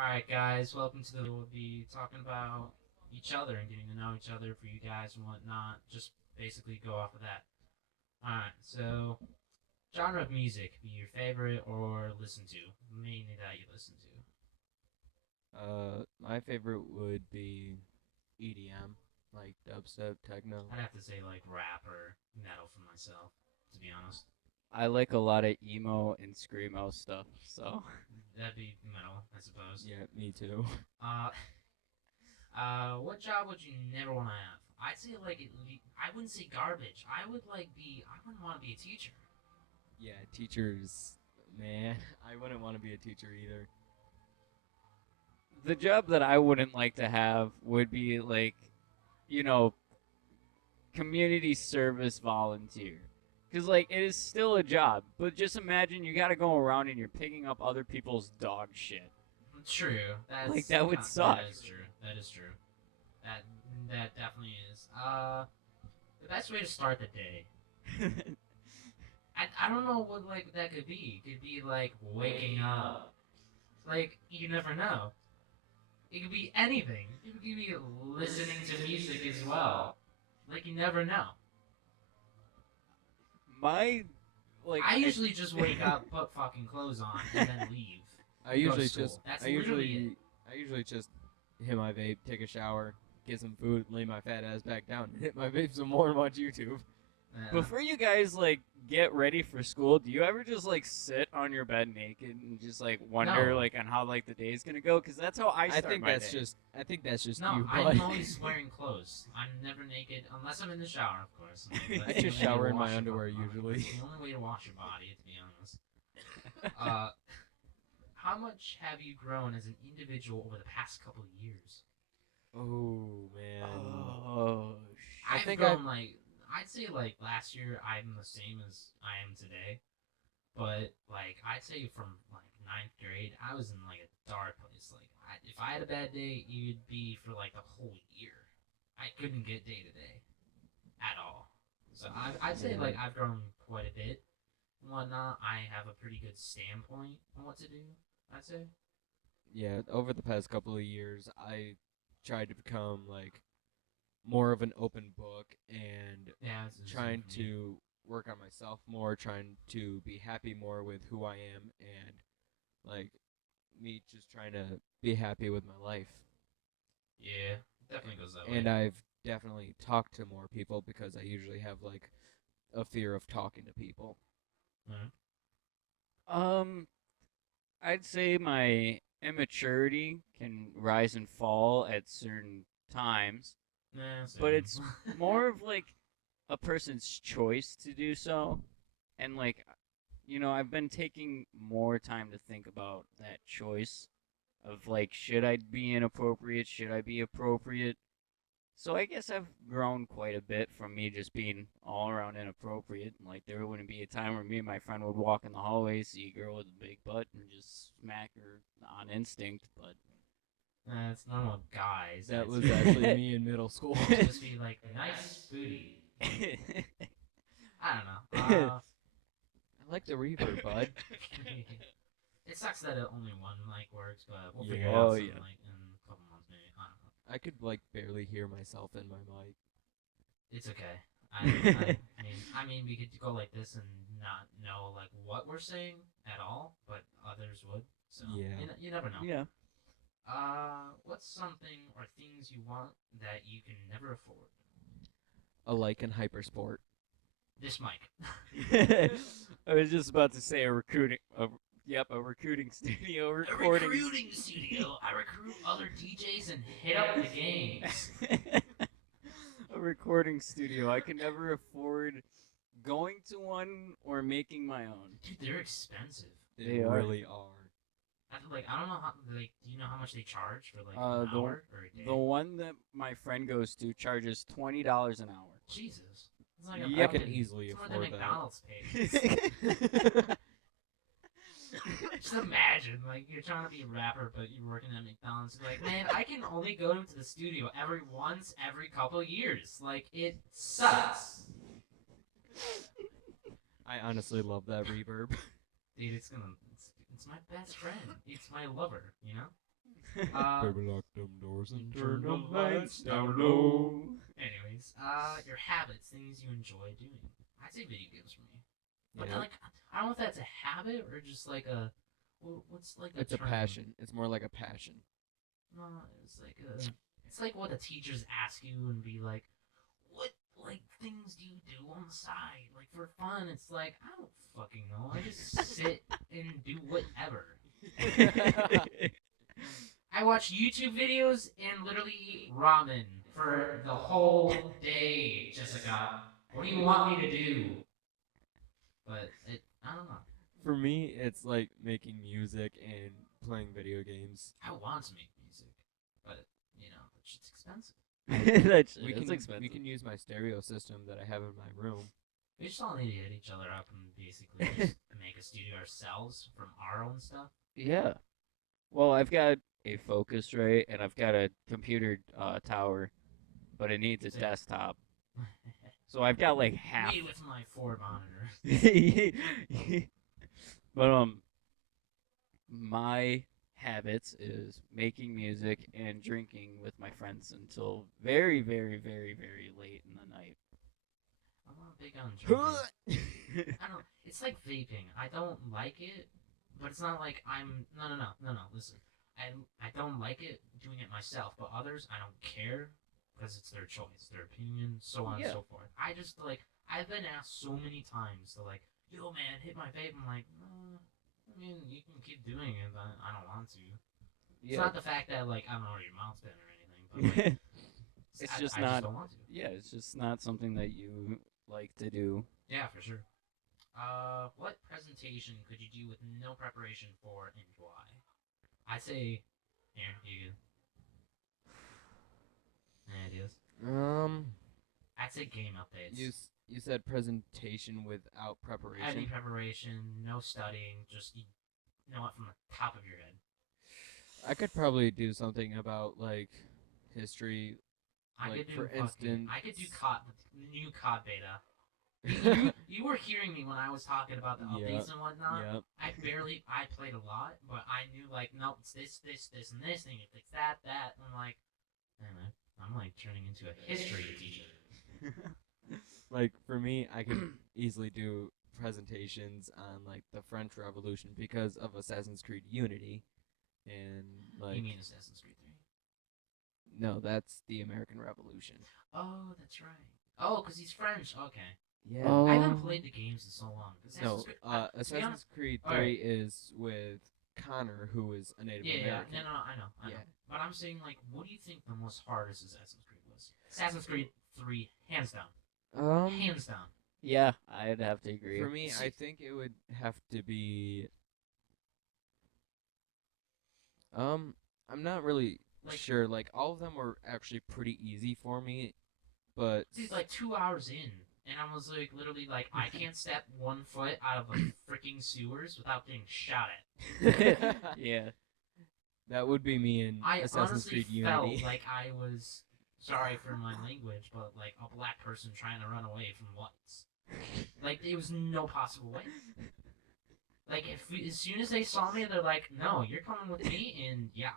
Alright, guys, welcome to the. We'll be talking about each other and getting to know each other for you guys and whatnot. Just basically go off of that. Alright, so genre of music, be your favorite or listen to, mainly that you listen to. My favorite would be EDM, like dubstep, techno. I'd have to say like rap or metal for myself, to be honest. I like a lot of emo and screamo stuff. So That'd be metal, I suppose. Yeah, me too. Uh, what job would you never want to have? I'd say like I wouldn't say garbage. I wouldn't want to be a teacher. Yeah, teachers, man, I wouldn't want to be a teacher either. the job that I wouldn't like to have would be like, you know, community service volunteer. Cause like it is still a job, but just imagine you got to go around and you're picking up other people's dog shit. True. Like, that would suck. That is true. That is true. That that definitely is. The best way to start the day. I don't know what like that could be. It could be like waking up. Like you never know. It could be anything. It could be listening to music as well. Like you never know. My like I usually just wake up, put fucking clothes on, and then leave. I Go to usually school. just, That's I literally usually, I usually just hit my vape, take a shower, get some food, lay my fat ass back down, and hit my vape some more and watch YouTube. Before you guys like get ready for school, do you ever just like sit on your bed naked and just like wonder No. like on how like the day's gonna go? Because that's how I start think my that's day. just, I think that's just No, you, I'm bud. always wearing clothes. I'm never naked unless I'm in the shower, of course. I just shower in my underwear usually. It's the only way to wash your body, to be honest. Uh, how much have you grown as an individual over the past couple of years? Oh man. Oh, I I've think grown like I'd say like last year I'm the same as I am today, but like I'd say from like ninth grade I was in like a dark place. Like if I had a bad day, it'd be for like the whole year. I couldn't get day to day at all. So I'd say like I've grown quite a bit and whatnot. I have a pretty good standpoint on what to do. I'd say. Yeah, over the past couple of years, I tried to become like more of an open book and Yeah, it's the same trying for me. to work on myself more, trying to be happy more with who I am, and like me just trying to be happy with my life. Yeah, definitely goes that way. And I've definitely talked to more people because I usually have like a fear of talking to people. Mhm. um, I'd say my immaturity can rise and fall at certain times, Nah, same. but it's more of like a person's choice to do so, and like I've been taking more time to think about that choice of like, should I be inappropriate? Should I be appropriate? So I guess I've grown quite a bit from me just being all around inappropriate. Like there wouldn't be a time where me and my friend would walk in the hallway, see a girl with a big butt, and just smack her on instinct. But It's normal guys. That I'd was say. actually me in middle school. Just be like nice booty. I don't know. I like the reverb, bud. It sucks that only one mic works, but we'll figure Yeah. it out Oh, some, yeah. like in a couple months maybe. I don't know. I could like barely hear myself in my mic. It's okay. I mean, we could go like this and not know like what we're saying at all, but others would. So Yeah. you never know. yeah. What's something or things you want that you can never afford? A like in hypersport. This mic. I was just about to say a recruiting studio A recording. recruiting studio. I recruit other DJs and hit up the games. A recording studio. I can never afford going to one or making my own. Dude, they're expensive. They are. really are. I don't know how. Like, do you know how much they charge for like Uh, an the- hour or a day? The one that my friend goes to charges $20 an hour. Jesus, it's like Yeah, I can fucking- easily it's more afford than that. McDonald's pays. Just imagine, like, you're trying to be a rapper, but you're working at McDonald's. You're like, man, I can only go to the studio every couple years. Like, it sucks. I honestly love that reverb. Dude, it's my best friend. It's my lover, you know? Baby, lock them doors and turn turn the them lights lights down down low. low. Anyways, your habits, things you enjoy doing. I'd say video games for me. But Yeah. like, I don't know if that's a habit or just like a, what's like the It's a term? passion. It's more like a passion. No, it's like what the teachers ask you and be like, what like things do you do on the side, like for fun? It's like I don't fucking know. I just sit and do whatever. I watch YouTube videos and literally eat ramen for the whole day, Jessica. What do you want me to do? But I don't know. For me, it's like making music and playing video games. I want to make music, but you know, that shit's expensive. We That's can expensive. use my stereo system that I have in my room. We just all need to hit each other up and basically just make a studio ourselves from our own stuff. Yeah. Well, I've got a Focusrite and I've got a computer tower, but it needs a Same. desktop. So I've got like half. Me with my 4 monitors. But my habits is making music and drinking with my friends until very, very, very, very late in the night. I'm not big on drinking. I don't. It's like vaping. I don't like it, but it's not like I'm. No. Listen, I don't like it doing it myself, but others I don't care because it's their choice, their opinion, so on Yeah. and so forth. I just like. I've been asked so many times to like, yo man, hit my vape. I'm like, I mean, you can keep doing it, but I don't want to. It's not the fact that like I don't know where your mouth's been or anything, but like, It's I just I not- just don't want to. yeah, it's just not something that you like to do. Yeah, for sure. What presentation could you do with no preparation for and why? I'd say, here, you. Any ideas? I'd say game updates. You said presentation without preparation. Any preparation, no studying, just you know it from the top of your head. I could probably do something about like history. I Like, could do for I could do instance- COD, the new COD beta. You were hearing me when I was talking about the updates and whatnot. Yep. I played a lot, but I knew like, nope, it's this, and this thing. It's that. I'm like, man, I'm like turning into a history teacher. Like for me, I could easily do presentations on like the French Revolution because of Assassin's Creed Unity, and like You mean Assassin's Creed 3? no, that's the American Revolution. Oh, that's right. Oh, because he's French. Okay. Yeah. Oh. I haven't played the games in so long. No, Assassin's Creed, to be honest- Assassin's Creed Alright. 3 is with Connor, who is a Native Yeah, American. no, I know. Yeah. But I'm saying, like, what do you think the most hardest Assassin's Creed was? Assassin's Creed 3, hands down. Hands down. Yeah, I'd have to agree. For me, I think it would have to be. I'm not really Like- sure. Like all of them were actually pretty easy for me, but See, like 2 hours in, and I was like, literally, like, I can't step 1 foot out of the freaking sewers without getting shot at. Yeah. that would be me in I Assassin's honestly Creed felt Unity. like I was, sorry for my language, but like a black person trying to run away from whites. Like, there was no possible way. Like, as soon as they saw me, they're like, no, you're coming with me, and yeah,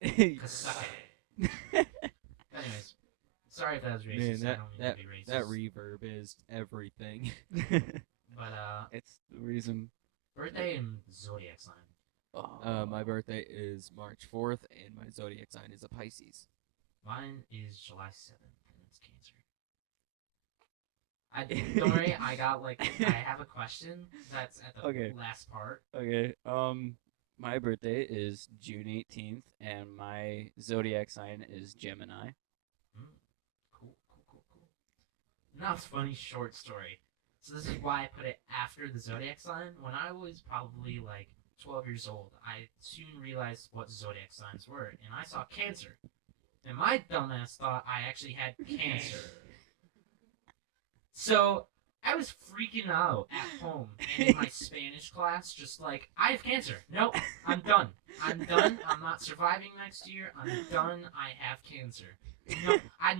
because suck it. Anyways, sorry if that was racist. Man, I don't mean to be racist. that reverb is everything. But, It's the reason. birthday and zodiac sign. Oh. My birthday is March 4th, and my zodiac sign is a Pisces. Mine is July 7th, and it's Cancer. Don't worry, I got like I have a question that's at the Okay. last part. Okay. My birthday is June 18th, and my zodiac sign is Gemini. Cool. Now it's a funny short story. So this is why I put it after the zodiac sign. When I was probably like 12 years old, I soon realized what zodiac signs were, and I saw Cancer. And my dumbass thought I actually had cancer. So I was freaking out at home and in my Spanish class, just like, I have cancer. Nope, I'm done. I'm not surviving next year. I'm done. I have cancer.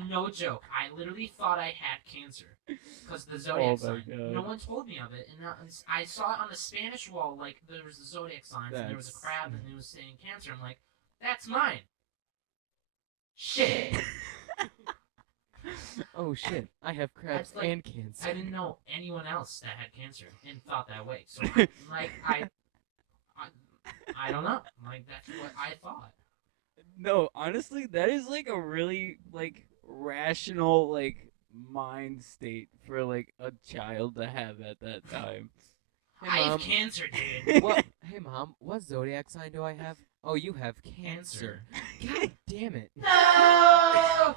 No joke. I literally thought I had cancer because the zodiac Oh my sign. God. No one told me of it, and I saw it on the Spanish wall. Like there was the zodiac signs, and there was a That's- crab, and it was saying cancer. I'm like, That's mine. Shit. Oh shit! I have crabs That's like- and cancer. I didn't know anyone else that had cancer and thought that way. So I don't know. Like that's what I thought. No, honestly, that is like a really like rational like mind state for like a child to have at that time. Hey, I have Mom. cancer, dude. What? Hey mom, what zodiac sign do I have? Oh, you have cancer. God damn it! No.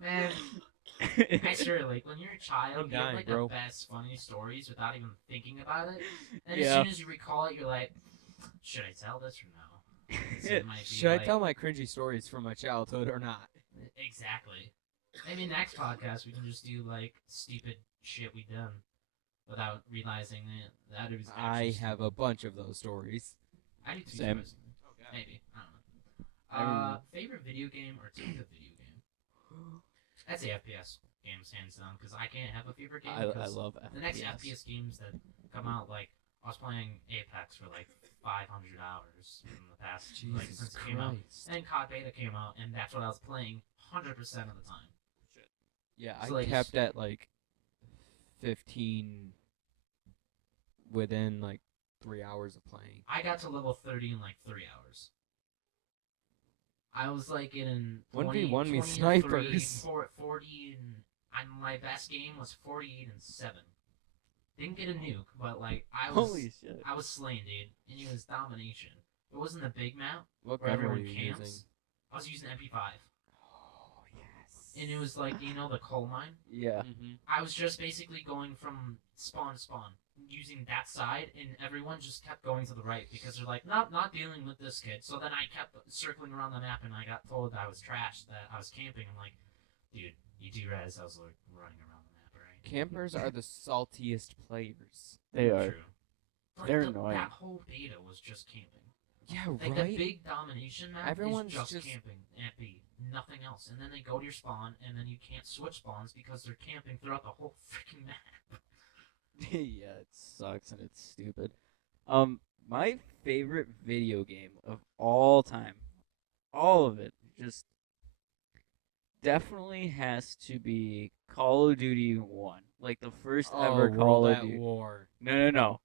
Man, I swear, like when you're a child, I'm you have dying, like bro. the best funny stories without even thinking about it. And Yeah. as soon as you recall it, you're like, should I tell this or no? 'Cause it might be Should I like- tell my cringy stories from my childhood or not? Exactly. Maybe next podcast we can just do like stupid shit we done without realizing that it was. I actually have a bunch of those stories. I do too. Same. Surprisingly. Maybe I don't know. I remember- Favorite video game or type of video game? I'd say FPS games hands down because I can't have a favorite game. I 'cause love FPS. the next FPS games that come out, like I was playing Apex for like 500 hours in the past, like Jesus since it came out. Christ! And then COD Beta came out, and that's what I was playing 100% of the time. Yeah, So, I like, kept at like 15 within like 3 hours of playing. I got to level 30 in like 3 hours. I was like in 1v1 me 20 and snipers. 40 and my best game was 48 and 7. Didn't get a nuke, but like I was Holy shit. I was slain, dude, and it was domination. It wasn't a big map What where gun were everyone you camps. using? I was using MP5, Oh yes. and it was like the coal mine. Yeah. Mm-hmm. I was just basically going from spawn to spawn, using that side, and everyone just kept going to the right because they're like, not dealing with this kid. So then I kept circling around the map, and I got told I was trash, that I was camping. I'm like, dude, you do realize I was like running around the map, right? Campers are the saltiest players. They are. True. But They're annoying. That whole beta was just camping. Yeah, Like the right. big domination map Everyone's is just, just- camping at B, nothing else. And then they go to your spawn, and then you can't switch spawns because they're camping throughout the whole freaking map. Yeah, it sucks and it's stupid. My favorite video game of all time, all of it, just definitely has to be Call of Duty 1. Like the first ever Oh, Call World of at Duty. War. No.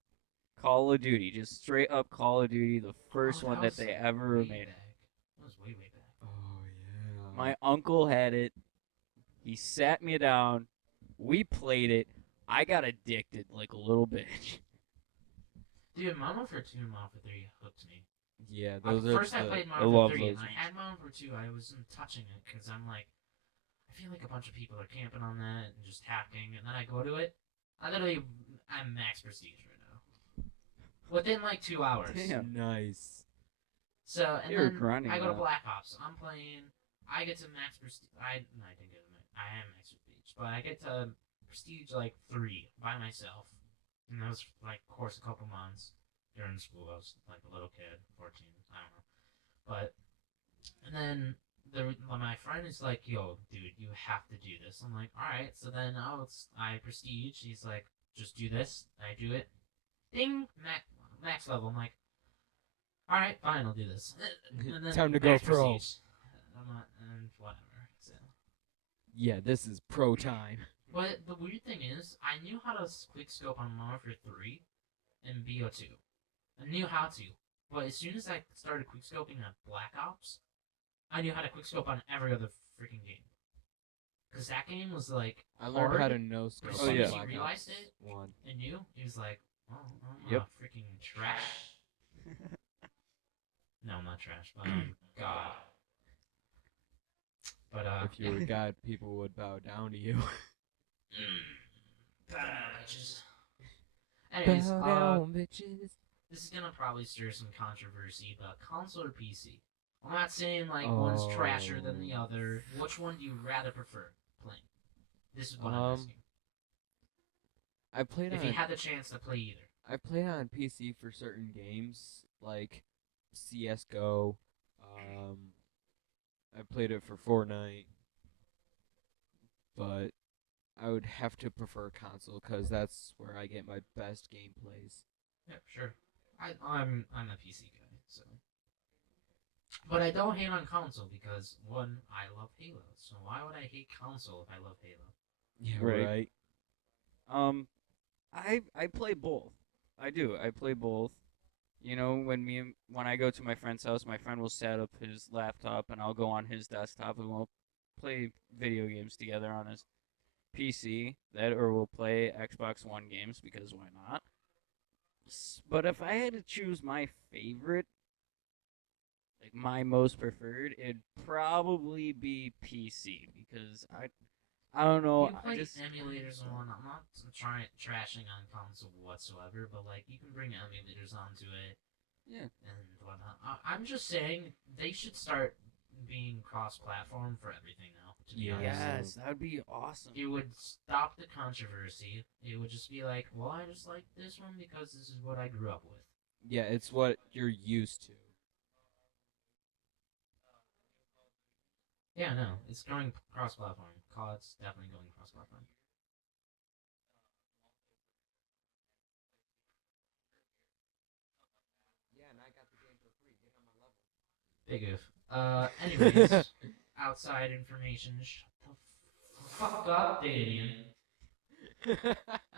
Call of Duty, just straight up Call of Duty, the first Oh, one that that was they ever way made. back. That was way back. Oh yeah. My uncle had it. He sat me down. We played it. I got addicted like a little bitch. Dude, Modern Warfare 2 and Modern Warfare 3 hooked me. Yeah, those are First I the- played I Modern love Warfare 3, and those I had Modern Warfare 2, I wasn't touching it, because I'm like, I feel like a bunch of people are camping on that and just hacking, and then I go to it, I'm max prestige right now. Within like 2 hours. Damn. Nice. So, and You're then grinding I go to that. Black Ops. I'm playing. I get to max prestige. I didn't get to I am max prestige, but I get to prestige like 3 by myself, and that was like, of course, a couple months during school. I was like a little kid, 14. I don't know, but and then my friend is like, "Yo, dude, you have to do this." I'm like, "All right." So then I prestige. He's like, "Just do this." I do it. Ding, max level. I'm like, all right, fine, I'll do this. And then Time to go max pro. prestige. I'm not, and whatever. So. Yeah, this is pro time. But the weird thing is, I knew how to quick scope on Modern Warfare 3 and BO2. I knew how to. But as soon as I started quick scoping on Black Ops, I knew how to quick scope on every other freaking game. Because that game was like, I learned how hard, to no scope. as Oh, soon yeah. as you Black realized Ops it 1. and knew, it was like, oh, I'm Yep. not freaking trash. No, I'm not trash, but I'm God. But, If you were God, people would bow down to you. bitches. Anyways, bow down, bitches. this is gonna probably stir some controversy, but console or PC? I'm not saying like one's trasher than the Oh. other. Which one do you rather prefer playing? This is what I'm Um, asking. I played If on you had the chance to play either. I played on PC for certain games like CS:GO. I played it for Fortnite, but I would have to prefer console because that's where I get my best gameplays. Yeah, sure. I'm a PC guy, so. But I don't hate on console because one, I love Halo. So why would I hate console if I love Halo? Yeah, Right. right. Um, I play both. I do. I play both. You know, when I go to my friend's house, my friend will set up his laptop, and I'll go on his desktop, and we'll play video games together on his PC. Or we'll play Xbox One games because why not? But if I had to choose my favorite, like my most preferred, it'd probably be PC because I don't know. You can I play just emulators on. I'm not trying trashing on console whatsoever, but like you can bring emulators onto it yeah. and whatnot. I'm just saying they should start being cross-platform for everything now. To be honest, Yes, that would be awesome. it would stop the controversy. It would just be like, well, I just like this one because this is what I grew up with. Yeah, it's what you're used to. Yeah, no, it's going cross-platform. COD's definitely going cross-platform. Yeah, and I got the game for free. Get on my level. Big oof. Anyways, outside information. Shut the fuck up, Danian.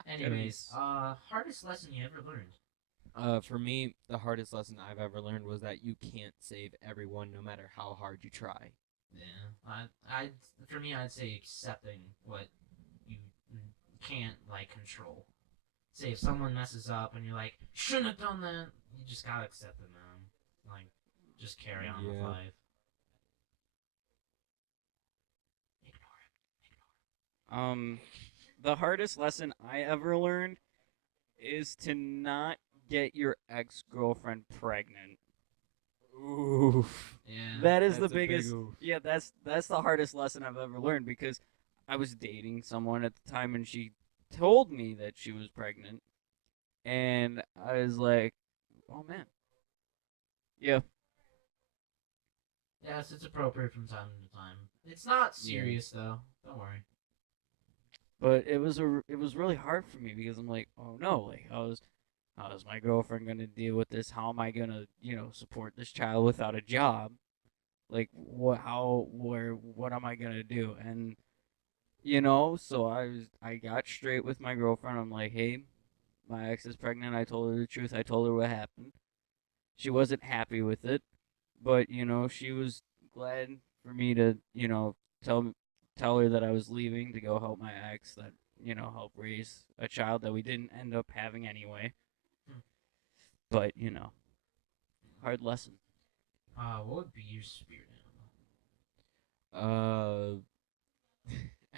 Anyways, hardest lesson you ever learned? For me, the hardest lesson I've ever learned was that you can't save everyone, no matter how hard you try. Yeah, for me, I'd say accepting what you can't like control. Say if someone messes up and you're like, shouldn't have done that, you just gotta accept it, man. Like, just carry on with Yeah. life. Ignore The hardest lesson I ever learned is to not get your ex-girlfriend pregnant. Oof. it. Yeah. That is the That's a big biggest. oof. Yeah, that's the hardest lesson I've ever learned because I was dating someone at the time and she told me that she was pregnant, and I was like, "Oh man, yeah." Yes, it's appropriate from time to time. It's not serious though. Don't worry. But it was really hard for me because I'm like, "Oh no, like how is my girlfriend gonna deal with this? How am I gonna support this child without a job? Like what am I gonna do?" And so I got straight with my girlfriend. I'm like, hey, my ex is pregnant. I told her the truth. I told her what happened. She wasn't happy with it, but she was glad for me to tell tell her that I was leaving to go help my ex that help raise a child that we didn't end up having anyway. Hmm. But hard lesson. What would be your spirit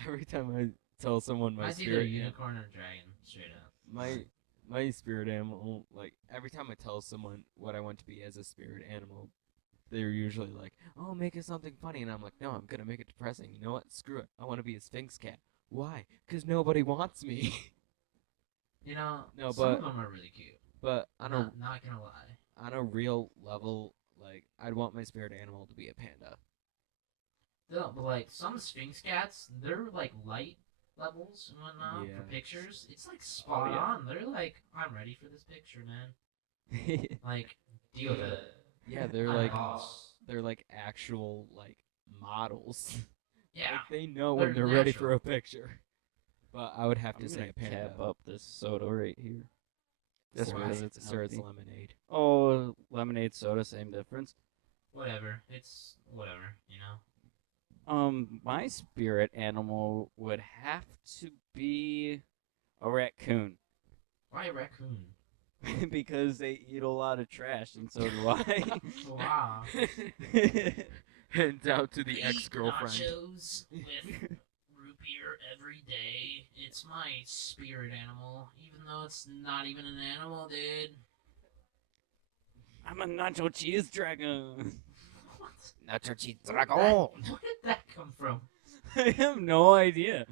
Every time I tell someone animal? my Mine's either a spirit unicorn or a dragon, straight up. my spirit animal, like every time I tell someone what I want to be as a spirit animal, they're usually like, "Oh, make it something funny," and I'm like, "No, I'm gonna make it depressing. You know what? Screw it. I want to be a Sphinx cat. Why? Because nobody wants me." You know, No, some of but them are really cute. but on a Not gonna lie. on a real level, like I'd want my spirit animal to be a panda. No, but like some Sphinx cats, they're like light levels and whatnot for Yeah. pictures. It's like spot yeah. on. They're like, I'm ready for this picture, man. Like, deal with it. Yeah, they're I'm like a boss. they're like actual like models. Yeah. Like they know when They're they're ready for natural. a picture. But I would have I'm to gonna say a panda. cap up this soda right here. Just Sir, because it's sir, it's healthy. lemonade. Oh, lemonade soda, same difference. Whatever. It's whatever, you know? My spirit animal would have to be a raccoon Why raccoon? because they eat a lot of trash, and so do I. Wow. Hands out to the Eat ex-girlfriend. nachos with root beer every day. It's my spirit animal, even though it's not even an animal, dude. I'm a nacho cheese dragon. What? Nacho cheese Where did that come from? I have no idea.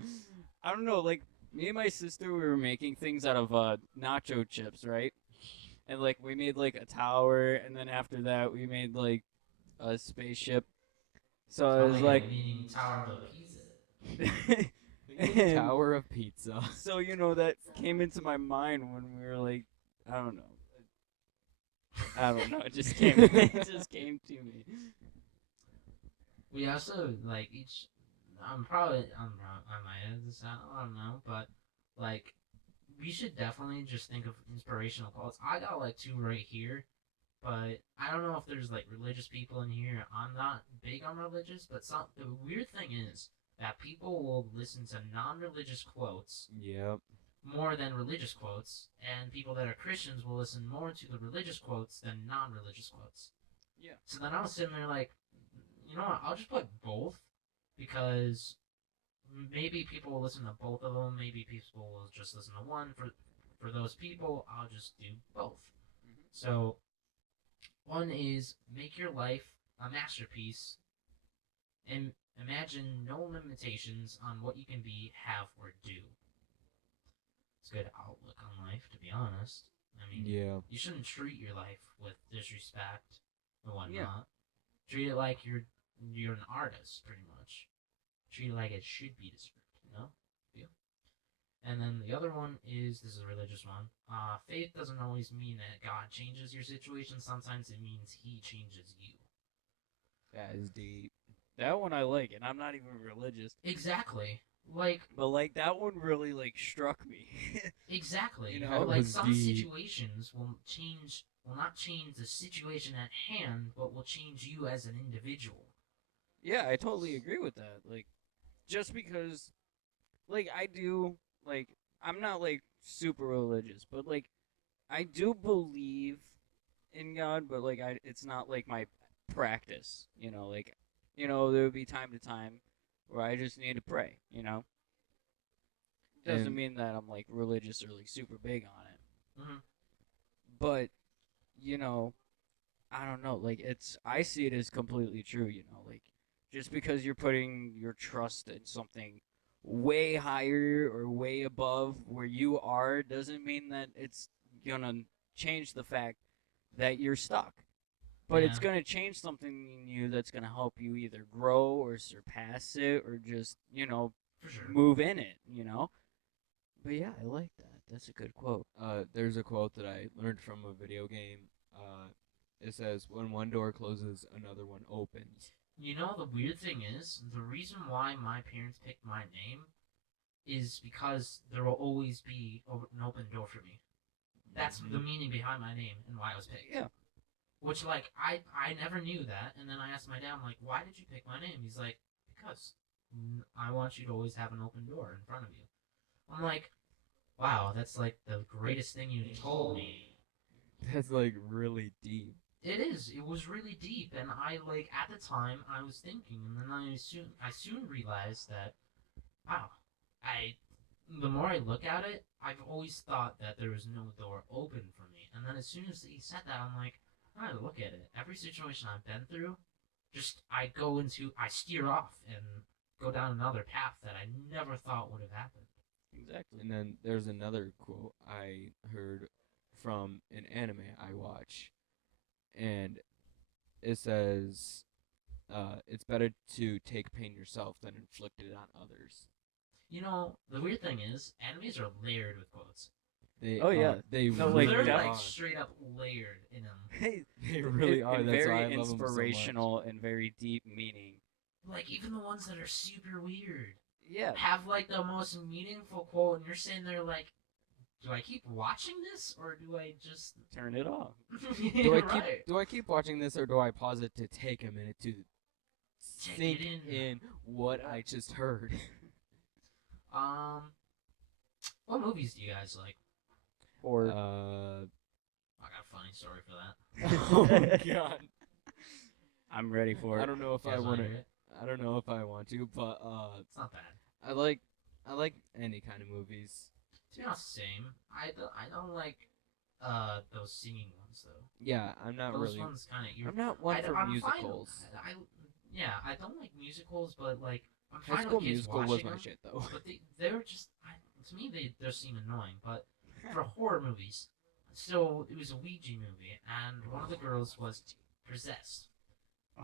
I don't know. Like me and my sister, we were making things out of nacho chips, right? And like we made like a tower, and then after that we made like a spaceship. So I was like, meaning Tower of Pizza. and Tower of Pizza. so that came into my mind when we were like, I don't know. I don't know. It just came. It just came to me. We also like each. I might edit this out. I don't know, but like we should definitely just think of inspirational quotes. I got like two right here, but I don't know if there's like religious people in here. I'm not big on religious, but the weird thing is that people will listen to non-religious quotes Yep. more than religious quotes, and people that are Christians will listen more to the religious quotes than non-religious quotes. Yeah. So then I was sitting there like, you know what? I'll just put both because maybe people will listen to both of them. Maybe people will just listen to one. For those people, I'll just do both. Mhm. So one is make your life a masterpiece and imagine no limitations on what you can be, have, or do. It's a good outlook on life, to be honest. I mean, Yeah. you shouldn't treat your life with disrespect and whatnot. Yeah. Treat it like you're an artist, pretty much. Treat it like it should be deserved, you know? Feel? And then the other one is this is a religious one. Faith doesn't always mean that God changes your situation. Sometimes it means He changes you. That is deep. That one I like, and I'm not even religious, Exactly. Like but like that one really like struck me. exactly. You know, That like was some deep. situations will not change the situation at hand, but will change you as an individual. Yeah, I totally agree with that. Like, just because, like, I'm not like super religious, but like, I do believe in God, but like, it's not like my practice. There would be time to time where I just need to pray. Doesn't And- mean that I'm like religious or like super big on it. Mhm. But I don't know. Like, I see it as completely true. Like, just because you're putting your trust in something way higher or way above where you are doesn't mean that it's gonna change the fact that you're stuck. But it's Yeah. gonna change something in you that's gonna help you either grow or surpass it or just For sure. move in it. But yeah, I like that. That's a good quote. There's a quote that I learned from a video game. It says, "When one door closes, another one opens." You know, the weird thing is, the reason why my parents picked my name is because there will always be an open door for me. That's the meaning behind my name and why I was picked. Yeah. Which, like, I never knew that. And then I asked my dad, I'm like, why did you pick my name? He's like, because I want you to always have an open door in front of you. I'm like, wow, that's like the greatest thing you told me. That's like really deep. It is. It was really deep, and I like at the time I was thinking, and then I soon realized that, wow, the more I look at it, I've always thought that there was no door open for me, and then as soon as he said that, I'm like, I gotta look at it. Every situation I've been through, I steer off and go down another path that I never thought would have happened. Exactly. And then there's another quote I heard from an anime I watch, and it says, "It's better to take pain yourself than inflict it on others." You know, the weird thing is, animes are layered with quotes. They Oh, yeah. they No, really They're that- like are. straight up layered in them. They really are. And That's very why I love 'em so much. inspirational and very deep meaning. Like even the ones that are super weird Yeah. have like the most meaningful quote, and you're sitting there like, do I keep watching this or do I just Turn it off. Do I keep watching this, or do I pause it to take a minute to Take sink it in. in what I just heard? What movies do you guys like? Or I got a funny story for that. oh my god. I'm ready for it. I don't know if You I guys want to. hear it? I don't know if I want to, but It's not bad. I like any kind of movies. To be honest, same. I don't like those singing ones though. Yeah, I'm not Those really. ones kind of I'm not one for I'm musicals. Fine. I don't like musicals, but like I'm High fine School with kids Musical was watching my them, shit though. But they're just to me they seem annoying. But for horror movies, so it was a Ouija movie, and one of the girls was possessed.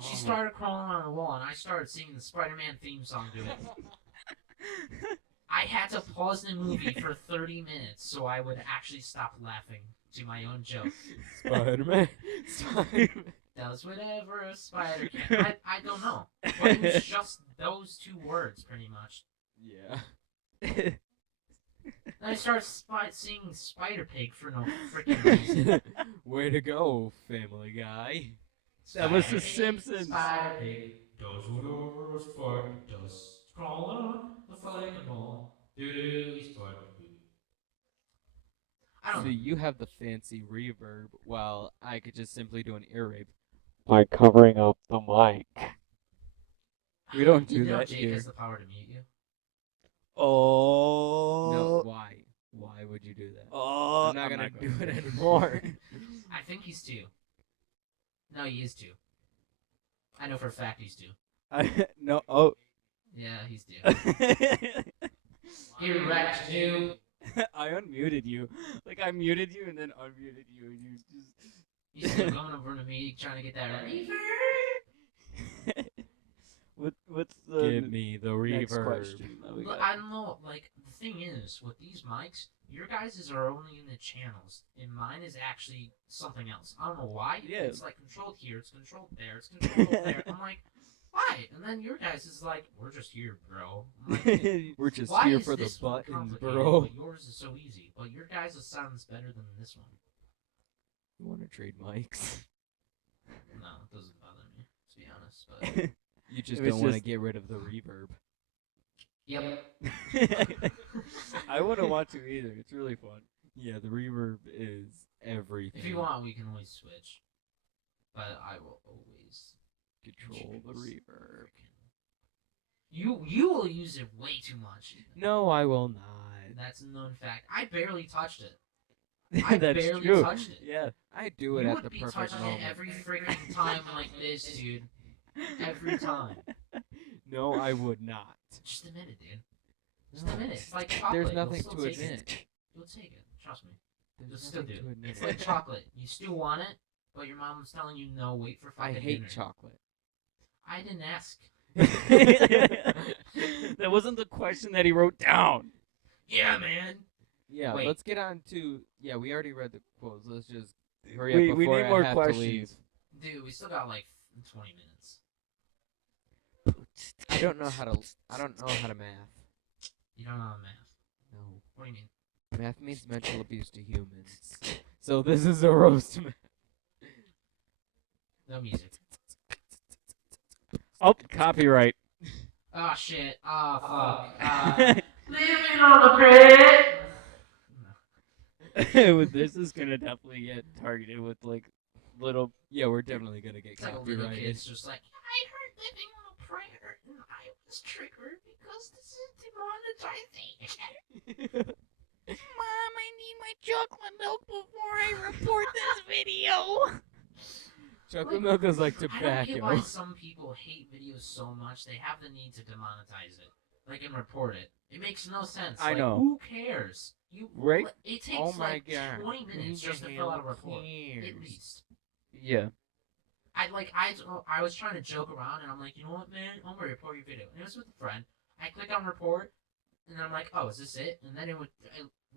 She started crawling on the wall, and I started singing the Spider-Man theme song to it. I had to pause the movie for 30 minutes so I would actually stop laughing. to my own joke. Spider-Man. Spider-Man. Does whatever a spider can. I don't know. But it was just those two words, pretty much. Yeah. Then I started singing Spider Pig for no freaking reason. Way to go, Family Guy. That was The Spider Pig, Simpsons. Spider Pig does whatever a spider does. Crawling on the flaking wall. Do Spider Pig. I So don't know. you have the fancy reverb, while I could just simply do an ear rape by covering up the mic. We don't do You know that Jake here. has the power to mute you. Oh. No, why? Why would you do that? Oh. I'm not gonna do it anymore. I think he's two. No, he is two. I know for a fact he's two. No. Oh. Yeah, he's two. He wrecked you. I unmuted you. Like I muted you and then unmuted you, and you just. He's still going over to me trying to get that reverb. What's the Give me the next reverb. question that we Look, got? I don't know. Like the thing is, with these mics, your guys' are only in the channels, and mine is actually something else. I don't know why. Yeah. It's like controlled here, it's controlled there, it's controlled there. I'm like, why? And then your guys is like, we're just here, bro. I'm like, We're just why here is for the this one buttons, complicated, bro. But yours is so easy. But your guys' sounds better than this one. You want to trade mics? No, it doesn't bother me, to be honest. But You just It was don't want to just- get rid of the reverb. yep. I wouldn't want to either. It's really fun. Yeah, the reverb is everything. If you want, we can always switch. But I will always Control the reverb. You will use it way too much. No, I will not. That's a known fact. I barely touched it. I That's barely true. touched it. Yeah. I do it You at would the be perfect touching moment. it every freaking time like this, dude. Every time. No, I would not. Just admit it, dude. Just No, admit it. It's like chocolate. There's nothing You'll still to take admit. It. You'll take it. Trust me. You'll There's still do nothing to it. admit. It's like chocolate. You still want it, but your mom's telling you no. Wait for I fucking hate dinner. chocolate. I didn't ask. That wasn't the question that he wrote down. Yeah, man. Yeah, Wait. let's get on to. Yeah, we already read the quotes. Let's just hurry up We before need I more have questions. to leave. Dude, we still got like 20 minutes. I don't know how to. I don't know how to math. You don't know math. No, What do you mean? math means mental abuse to humans. So this is a roast. No music. Oh, copyright. Oh shit. Oh fuck. Living on the pit. This is gonna definitely get targeted with like little. Yeah, we're definitely gonna get It's like a little copyrighted. kid's just like, I heard living on a prayer and I was triggered because this is demonetization. Mom, I need my chocolate milk before I report this video. Chocolate Like, milk is like I don't get tobacco. why some people hate videos so much. They have the need to demonetize it, like and report it. It makes no sense. I Like, know. Who cares? You Right? It takes Oh my like god. 20 minutes Who just to the fill out a hell report, cares? at least. Yeah. I was trying to joke around and I'm like, you know what, man? I'm gonna report your video. And it was with a friend. I click on report, and I'm like, oh, is this it? And then it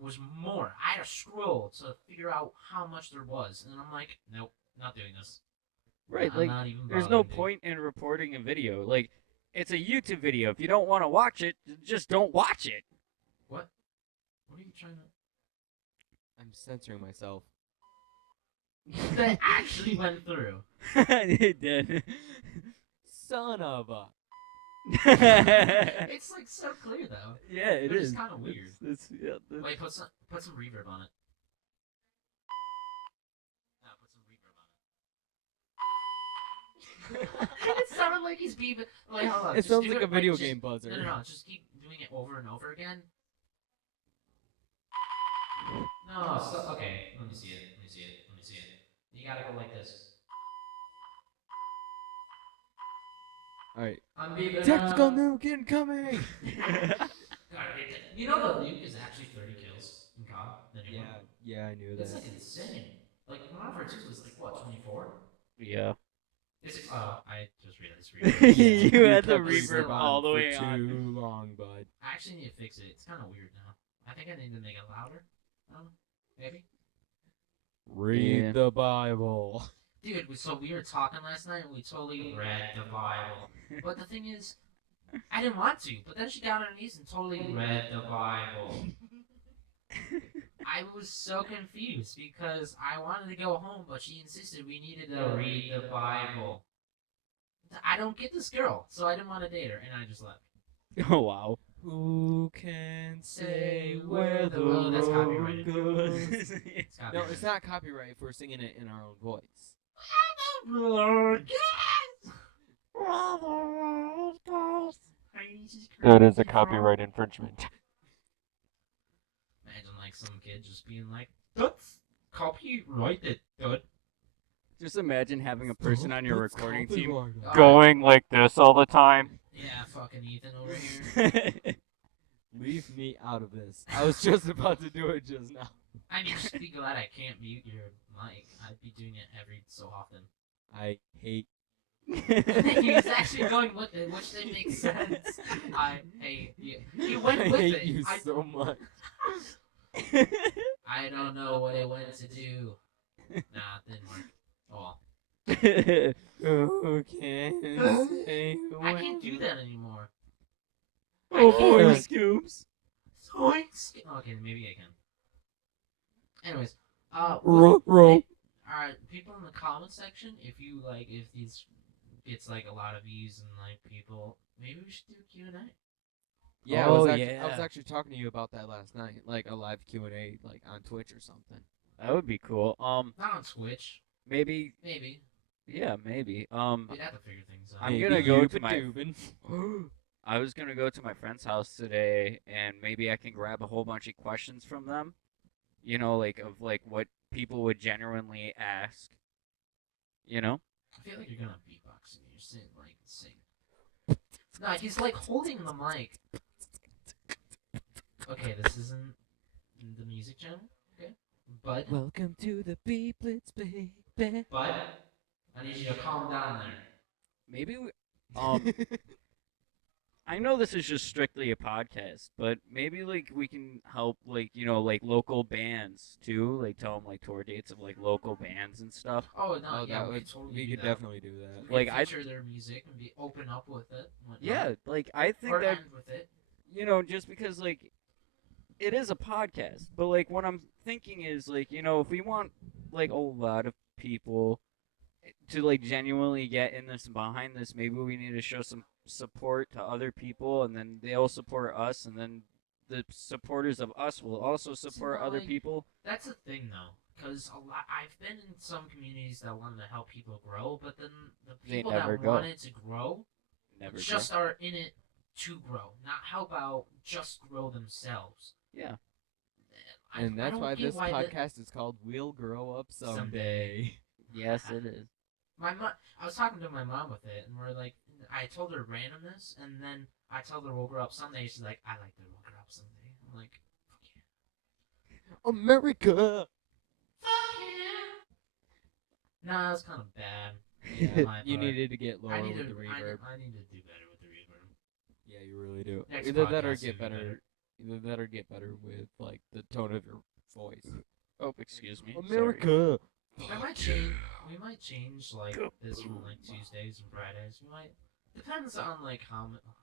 was more. I had to scroll to figure out how much there was, and then I'm like, nope, not doing this. Right. I'm Like, not even there's no bothering, dude. point in reporting a video. Like, it's a YouTube video. If you don't want to watch it, just don't watch it. What? What are you trying to? I'm censoring myself. That actually went through. It did. Son of a. It's like so clear though. Yeah, it Which is. is kinda weird. That's- Wait, put some reverb on it. No, put some reverb on it. It sounded like he's beeping. Like, hold on. It just sounds do like it, a video just- game buzzer. No, just keep doing it over and over again. No, okay. Let me see it. You gotta go like this. Alright. I'm beeping. Tactical nuke incoming! You know the Luke is actually 30 kills in COD? The new one? Yeah, I knew It's that. like insane. Like, Modern Warfare 2 was like, what, 24? Yeah. Oh, I just realized reverb. You had the kept reverb all the for way on. too long, bud. I actually need to fix it. It's kind of weird now. I think I need to make it louder. I don't know. Maybe? Read Yeah. the Bible. Dude, so we were talking last night and we totally read the Bible. But the thing is, I didn't want to. But then she got on her knees and totally read the Bible. I was so confused because I wanted to go home, but she insisted we needed to read the Bible. I don't get this girl, so I didn't want to date her, and I just left. Oh wow. Who can say where the road that's copyrighted. goes? It's No, copyrighted. it's not copyright if we're singing it in our own voice. That is a copyright infringement. Imagine like some kid just being like, "That's copyrighted, dude." Just imagine having a person on your recording team Alright. going like this all the time. Yeah, fucking Ethan over here. Leave me out of this. I was just about to do it just now. I mean, just be glad I can't mute your mic. I'd be doing it every so often. I hate. He was actually going with it, which didn't make sense. I hate you. He went I with hate it. you so much. I don't know what it went to do. Nah, it didn't work. Oh, Who can say I can't do that anymore. Oh I boy, can't. Scoops. Zoinks. Okay, maybe I can. Anyways, people in the comment section, if you like, if these gets like a lot of views and like people, maybe we should do a Q&A. Yeah, Oh, I was yeah. actually talking to you about that last night, like a live Q&A, like on Twitch or something. That would be cool. Not on Twitch. Maybe. Maybe. Yeah, maybe. We'd have to figure things out. I'm gonna go to my. Dubin. I was gonna go to my friend's house today, and maybe I can grab a whole bunch of questions from them. You know, like of like what people would genuinely ask. You know. I feel like you're gonna beatbox and you're sing like sing. No, he's like holding the mic. Okay, this isn't the music channel. Okay, but Welcome to the Beat Blitz, baby. I need you to calm down there. Maybe. I know this is just strictly a podcast, but maybe like we can help like like local bands too, like tell them like tour dates of like local bands and stuff. Oh no, Oh, yeah, that we would, could totally we do could that. definitely do that. We Like, could I'd- feature their music and be open up with it. and whatnot. Yeah, like I think or that end with it. just because like it is a podcast, but like what I'm thinking is like if we want like a lot of people to like genuinely get in this behind this, maybe we need to show some support to other people, and then they'll support us, and then the supporters of us will also support not other like- people. That's the thing though, because I've been in some communities that wanted to help people grow, but then the They people never that go. wanted to grow Never just are in it to grow, not help out, just grow themselves. Yeah. And I that's don't why get this why podcast is called We'll Grow Up Someday. Yes, it is. My mom, I was talking to my mom with it, and we're like, I told her randomness, and then I told her we'll grow up someday. She's like, I like the we'll grow up someday. I'm like, fuck yeah. America! Fuck yeah. Nah, it's kind of bad. Yeah, my you part. needed to get lower I need with to, the reverb. I need to do better with the reverb. Yeah, you really do. Next Either that or podcast get will be better. better. Either that or get better with like the tone of your voice. Oh, excuse me. Sorry. America. I might change. We might change like this from like Tuesdays and Fridays. We might. Depends on like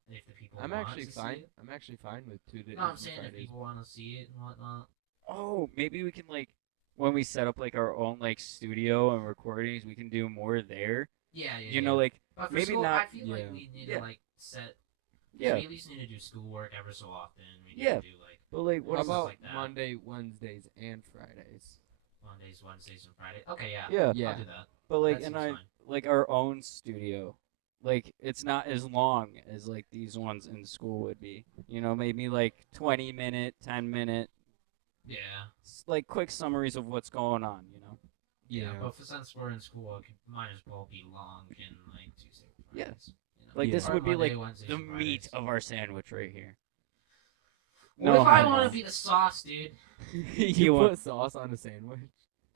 if the people. I'm want actually to see fine. it. I'm actually fine with 2 days. No, I'm and saying if Fridays. people want to see it and whatnot. Oh, maybe we can like when we set up like our own like studio and recordings, we can do more there. Yeah, yeah. You know, like but for maybe school, not- I feel like yeah. we need Yeah. to like set. yeah, We at least need to do schoolwork ever so often. We need Yeah. to do like but like what How stuff about about like that. Monday, Wednesdays, and Fridays? Mondays, Wednesdays, and Fridays. Okay, yeah. yeah, Yeah. I'll do that. but like That in seems our fine. like our own studio. Like it's not as long as like these ones in school would be. You know, maybe like 20-minute, 10-minute, Yeah. like quick summaries of what's going on. You know. Yeah, Yeah. but since we're in school, it might as well be long and like Tuesday, Yeah. Fridays. You know? Like this Yeah. would be Monday, like Wednesdays, the and meat Fridays. of our sandwich right here. What if I homo. want to be the sauce, dude? You want- put sauce on a sandwich?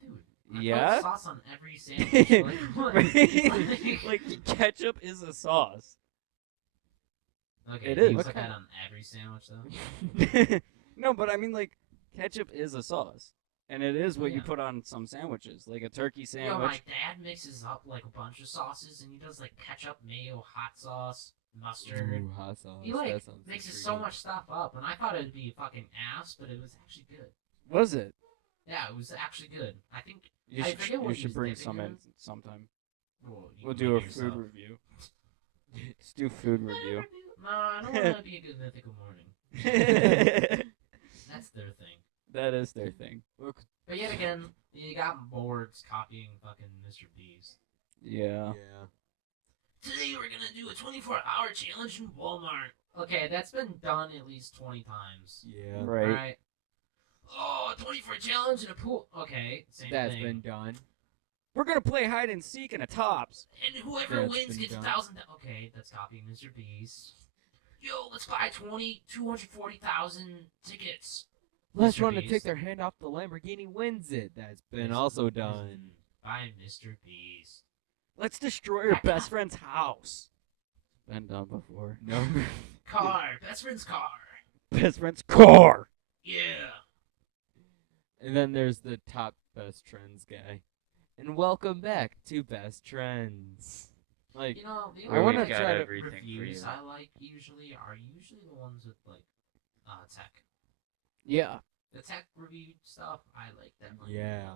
Dude, I Yeah? put sauce on every sandwich. Like, what? like ketchup is a sauce. Okay, It do you is. put What that kind- on every sandwich though? No, but I mean like ketchup is a sauce. And it is what you Yeah. put on some sandwiches, like a turkey Yo, my sandwich. dad mixes up like a bunch of sauces, and he does like ketchup, mayo, hot sauce, mustard. Ooh, hot sauce. He like that sounds mixes so intriguing. much stuff up, and I thought it'd be fucking ass, but it was actually good. Was it? Yeah, it was actually good. I think. You I should, forget what you he should was bring dipping some it in in. sometime. Well, you We'll can do a make it food yourself. review. Let's do food review. No, I don't want to be a good mythical morning. That That's their thing. is their thing. Look. But yet again, you got boards copying fucking Mr. Beast. Yeah. Yeah. Today we're gonna do a 24-hour challenge in Walmart. Okay, that's been done at least 20 times. Yeah. Right. Alright. Oh, 24 challenge in a pool. Okay, same That's thing. been done. We're gonna play hide and seek in a tops. And whoever That's wins been gets done. $1,000. Okay, that's copying Mr. Beast. Yo, let's buy 240,000 tickets. Last Mr. one to Beast. take their hand off the Lamborghini wins it. That's been also done. By Mr. Beast. Let's destroy your best friend's house. Been done before. No. Car, best friend's car. Best friend's car. Yeah. And then there's the top best trends guy. And welcome back to Best Trends. Like, You know, the I wanna only try to- reviews I like usually are usually the ones with like tech. Yeah. The tech review stuff, I like that. one. Yeah.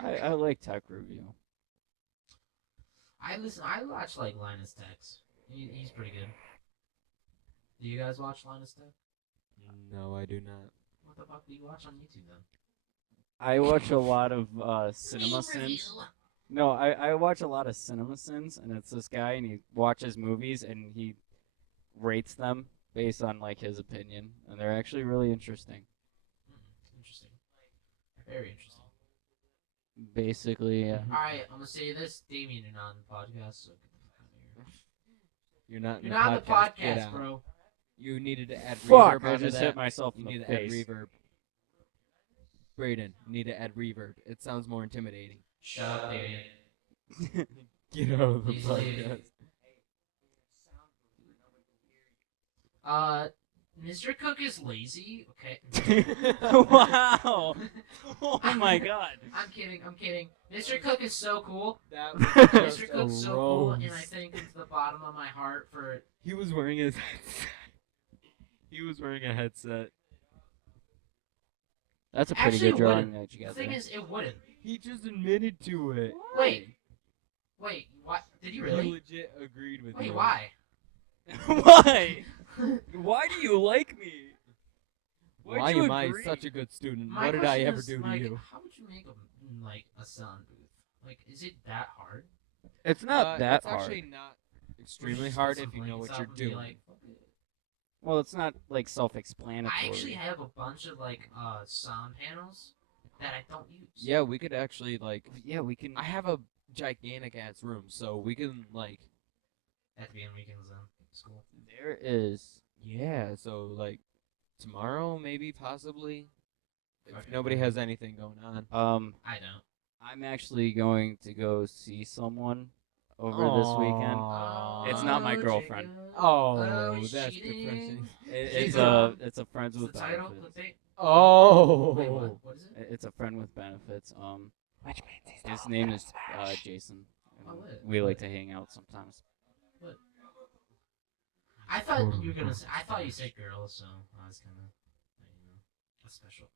I like tech review. I watch like Linus Tech's. He's pretty good. Do you guys watch Linus Tech? no, I do not. What the fuck do you watch on YouTube then? I watch a lot of Cinema Meme Sins. review. No, I watch a lot of Cinema Sins, and it's this guy, and he watches movies, and he rates them based on like his opinion, and they're actually really interesting. Interesting. Very interesting. Basically, yeah. Alright, I'm gonna say this, Damien, you're not on the podcast, so get the fuck out of here. You're not in You're the not on the podcast. Get podcast, out. bro. You needed to add Fuck! reverb I onto just that. hit myself in You the need to add face. reverb. Brayden, you need to add reverb. It sounds more intimidating. Shut up, Damien. Get out of the Please leave. podcast. Mr. Cook is lazy. Okay. Wow! Oh my god! I'm kidding. Mr. Cook is so cool. That Mr. was just a Cook's so cool, and I roast. think it's the bottom of my heart for. He was wearing his headset. He was wearing a headset. That's a pretty Actually, good it drawing wouldn't. that you The got thing there. is, it wouldn't. He just admitted to it. Wait, what? Did you He really? legit agreed with Wait, you. why? Why? Why do you like me? Why'd Why you am I agree? such a good student? My What did I question ever is, do to like, you? How would you make a sound booth? Like, is it that hard? It's not that it's hard. actually not Or extremely just hard put if you something know like what you're up and be doing. like, fuck it. Well, it's not like self-explanatory. I actually have a bunch of like sound panels that I don't use. Yeah, we could actually like. Yeah, we can. I have a gigantic ass room, so we can like. At the beginning weekends then. School. There is. Yeah, so like tomorrow, maybe, possibly. If Okay. nobody has anything going on. I don't. I'm actually going to go see someone over this weekend. Aw. It's not my Oh, girlfriend. Jacob. Oh, he's that's cheating. depressing. It's Jacob. a friends What's with the title? benefits. Clickbait? Oh. Wait, what is it? It's a friend with benefits. Which means he's His not name gonna is smash. Jason. Oh, and lit. we like Lit. to hang out sometimes. I thought you were gonna say. I thought you said girl, so I was kind of, a special.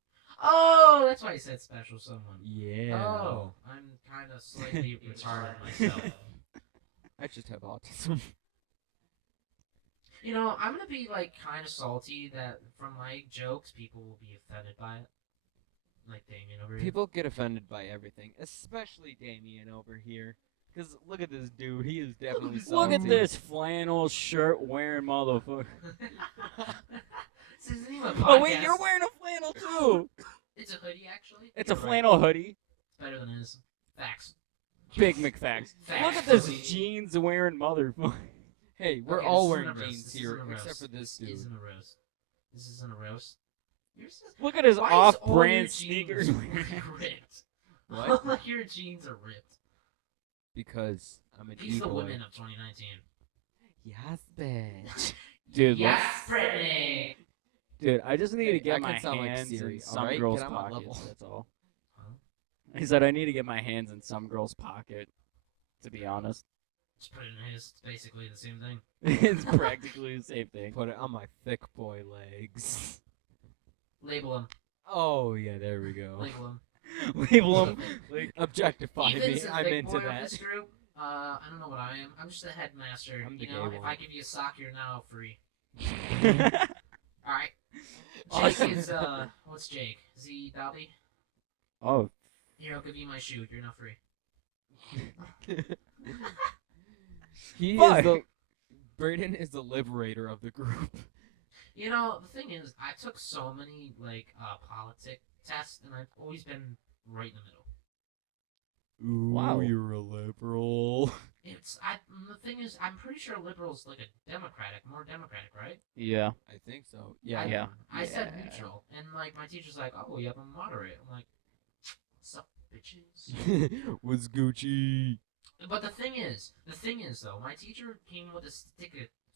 Oh, that's why you said special someone. Yeah. Oh, I'm kind of slightly retarded myself. I just have autism. You know, I'm gonna be like kind of salty that from my jokes people will be offended by it. Like Damien over here. People get offended by everything, especially Damien over here. Cause look at this dude, he is definitely salty. Look at this flannel shirt wearing motherfucker. This isn't even a Oh wait, podcast. you're wearing a flannel too. It's a hoodie, actually. It's a You're right. flannel hoodie. It's better than his. Facts. Big McFacts. Facts. Look at this Pussy. jeans wearing motherfucker. Hey, we're Okay, all this wearing isn't a roast. jeans This here, isn't a except roast. for this dude. Isn't a roast. This isn't a roast. You're so... Look at his Why is all your off-brand jeans sneakers. ripped. What? All of your jeans are ripped. Because I'm an These are the e-boy. women of 2019. Yes, bitch. Dude, Yes, Brittany. Dude, I just need to Hey, get I my can sound like hands Siri, in some alright? girl's Get on my pockets. level. That's all. Huh? He said I need to get my hands in some girl's pocket. To be honest, Just put it in his. It's basically the same thing. it's practically the same thing. Put it on my thick boy legs. Label him. Oh yeah, there we go. Label him. Label him. Like, Objectify Ethan's me. the I'm big into boy of that. this group. I don't know what I am. I'm just the headmaster. I'm the You know, gay if one. I give you a sock, you're now free. oh, All right. Awesome. Jake is what's Jake? Is he Dobby? Here, I'll give you my shoe. You're not free. He Fuck. is the Brayden is the liberator of the group. You know, the thing is, I took so many like politic tests, and I've always been right in the middle. Ooh, Wow. you're a liberal. The thing is, I'm pretty sure liberals like a more democratic, right? yeah. I think so. Yeah. Yeah. I said Yeah. neutral, and like my teacher's like, "Oh, you have a moderate." I'm like, "What's up, bitches?" What's Gucci? But the thing is though, my teacher came with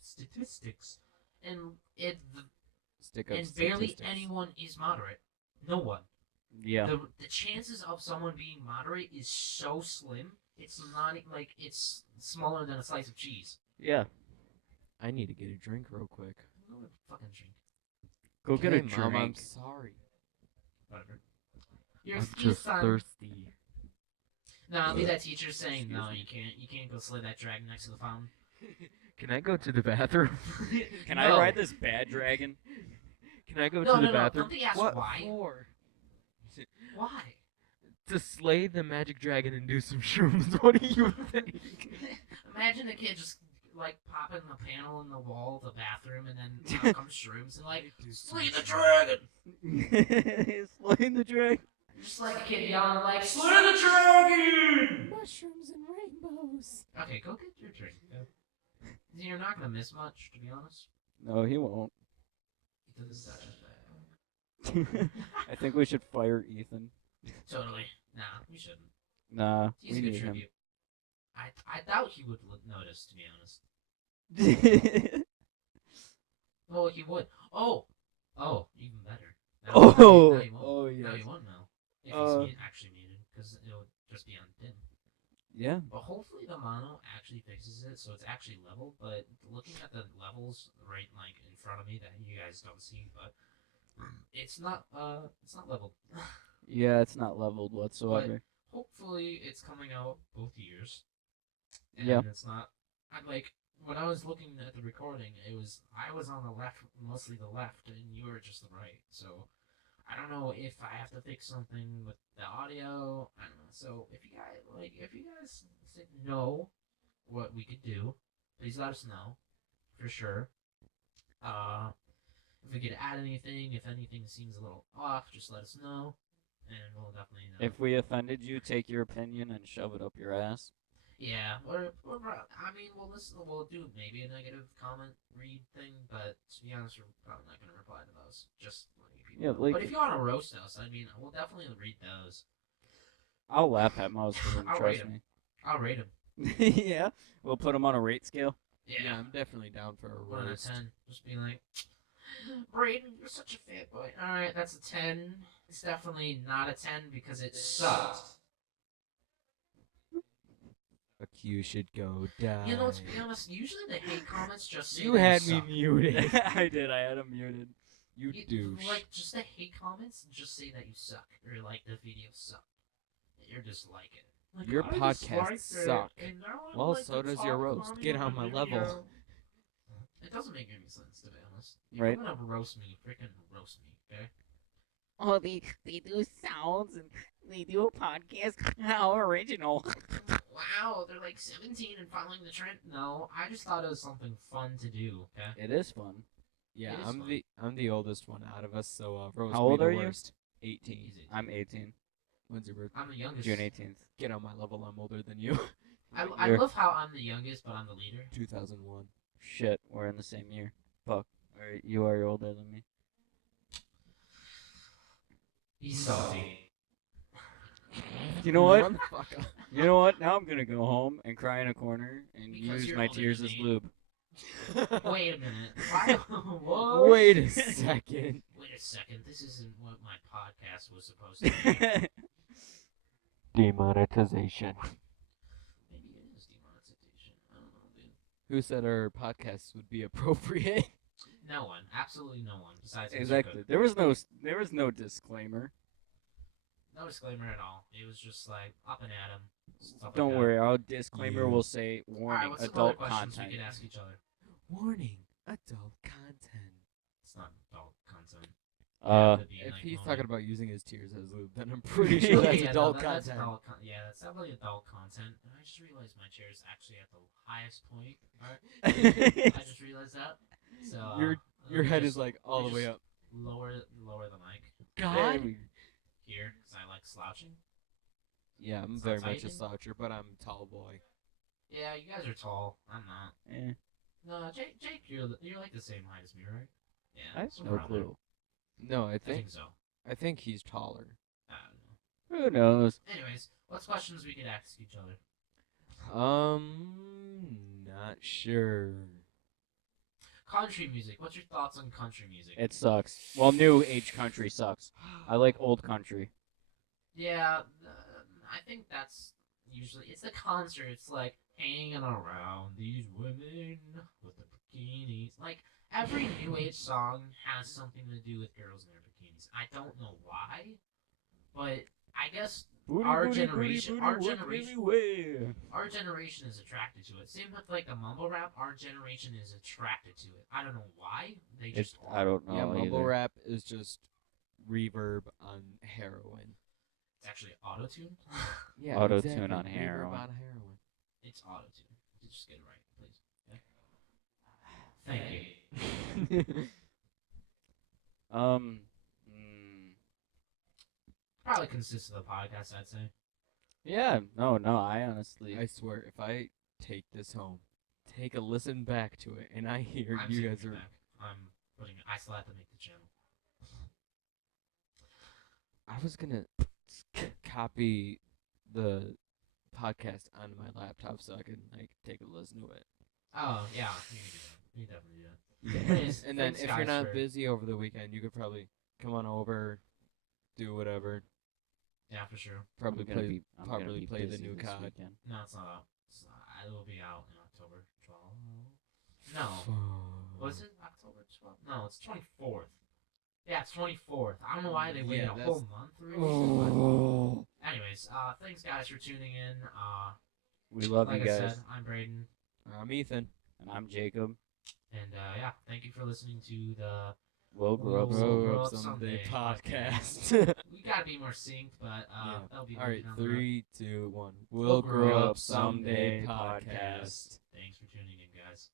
statistics, and Stick up and barely statistics. anyone is moderate. No one. Yeah. The chances of someone being moderate is so slim. It's not like it's smaller than a slice of cheese. Yeah. I need to get a drink real quick. Go fucking drink. Go get a Hey, Mom, I'm drink. sorry. Whatever. You're I'm your just son. thirsty. No, I'll be that teacher saying, Excuse no, me. you can't go slay that dragon next to the fountain. Can I go to the bathroom? Can No. I ride this bad dragon? Can I go No, to the no, bathroom? don't they ask what why? for? Why? To slay the magic dragon and do some shrooms. What do you think? Imagine a kid just like popping the panel in the wall of the bathroom, and then out comes shrooms and like, slay the dragon! Slaying the dragon. Just like a kid yelling like, slay the dragon! Mushrooms and rainbows. Okay, go get your drink. You're not gonna miss much, to be honest. No, he won't. Ethan is such a bad. I think we should fire Ethan. Totally. Nah, we shouldn't. Nah, He's we a good need him. tribute. I doubt he would notice, to be honest. Oh, he would. Oh, even better. Now, Oh, now he won't. oh Now yes. he won't know if Uh, he's actually muted, because it'll just be on dim. Yeah. But hopefully the mono actually fixes it, so it's actually level. But looking at the levels right like in front of me that you guys don't see, but it's not leveled. Yeah, it's not leveled whatsoever. Hopefully it's coming out both years. And Yeah. it's not. I like when I was looking at the recording, I was on the left, mostly the left, and you were just the right. So I don't know if I have to fix something with the audio. I don't know. So if you guys know what we could do, please let us know for sure. If we could add anything, if anything seems a little off, just let us know, and we'll definitely know. If we offended you, take your opinion and shove it up your ass. Yeah, we'll do maybe a negative comment read thing, but to be honest, we're probably not gonna reply to those. Just letting people Yeah, know. like- But if you want to roast us, I mean, we'll definitely read those. I'll laugh at most of them, I'll trust rate me. I'll rate them. Yeah, we'll put them on a rate scale. Yeah, I'm definitely down for a 1 out of roast. 10. Just be like, Brayden, you're such a fat boy. All right, that's a 10. It's definitely not a 10 because it sucked. Fuck you should go die. You know, to be honest, usually the hate comments just say You that had you me suck. muted. I did. I had him muted. You You- douche. Like, just the hate comments just say that you suck, or like the video sucked. You're just like it. Like, Your I podcasts disliked it, suck. and now I Well, like so to does your talk roast. funny Get on on the my level. video. It doesn't make any sense, to be honest. If Right. you're gonna roast me, freaking roast me, okay? Oh, they do sounds and they do a podcast. How original. Wow, they're like 17 and following the trend. No, I just thought it was something fun to do, okay? It is fun. Yeah, It is I'm fun. the oldest one out of us, so roast How me old the are you? worst. 18. Easy. I'm 18. When's your birthday? I'm the youngest. June 18th. Get on my level. I'm older than you. I You're- love how I'm the youngest, but I'm the leader. 2001. Shit, we're in the same year. Fuck. Or you are older than me. He's salty. You know what? Motherfucker. You know what? Now I'm gonna go home and cry in a corner and Because use you're my older tears than as me. lube. Wait a minute. Why? Whoa. Wait a second. Wait a second. This isn't what my podcast was supposed to be. Demonetization. Maybe it is demonetization. I don't know, dude. Who said our podcast would be appropriate? No one. Absolutely no one. Besides Mr. Exactly. Cook. There was no disclaimer. No disclaimer at all. It was just like up and at 'em. Stuff like Don't that. worry, our disclaimer Yeah. will say All right, warning, what's some other adult questions content. we could ask each other? Warning: adult content. It's not adult content. Uh, It'd be, If like, he's moment. talking about using his tears as lube, then I'm pretty sure that's Yeah, adult no, that's content. adult yeah, that's definitely adult content. And I just realized my chair is actually at the highest point. I just realized that. So Your let Your me head just- is like let all me the way just up. Lower the mic God. here because I like slouching. Yeah, I'm It's very not much a tightened? sloucher, but I'm a tall boy. Yeah, you guys are tall. I'm not. Eh, No, Jake, you're like the same height as me, right? Yeah, I have somewhere no around there. clue. No, I I think think so. I think he's taller. I don't know. Who knows? Anyways, what's questions we could ask each other? Not sure. Country music. What's your thoughts on country music? It sucks. Well, new age country sucks. I like old country. Yeah, I think that's usually it's the concert. It's like hanging around these women with the bikinis. Like every new age song has something to do with girls in their bikinis. I don't know why, but I guess Our generation- work really well. our generation is attracted to it. Same with like the mumble rap. Our generation is attracted to it. I don't know why. They It's, just I are. don't know Yeah, mumble either. rap is just reverb on heroin. It's actually auto tune. Yeah, Auto-tune exactly. on Reverb heroin. on heroin. It's auto tune. Just get it right, please. Okay? Thank you. Mm, Probably consists of the podcast, I'd say. yeah, no, I honestly. I swear, if I take this home, take a listen back to it, and I hear I'm you taking guys it are. back. I still have to make the channel. I was gonna copy the podcast onto my laptop so I can like take a listen to it. Oh yeah, you can do that. You can definitely do that. Anyways, And then thanks, if you're guys, not for- busy over the weekend, you could probably come on over, do whatever. Yeah, for sure. Probably I'm gonna play. be, I'm gonna probably be play the busy new this COD. weekend. No, it's not out. It will be out in October 12th. No. Was it October 12th? No, it's 24th. Yeah, it's 24th. I don't know why they waited Yeah, a that's- whole month to release it, Oh. but anyways, thanks guys for tuning in. We love Like you I guys. said, I'm Braden. I'm Ethan. And I'm Jacob. And yeah, thank you for listening to the We'll grow up We'll soon. grow Grow up Up Someday someday podcast. we gotta be more synced, but Yeah. that'll be All right, down the road. 3, 2, 1. We'll We'll Grow grow Up up someday Someday podcast. Thanks for tuning in, guys.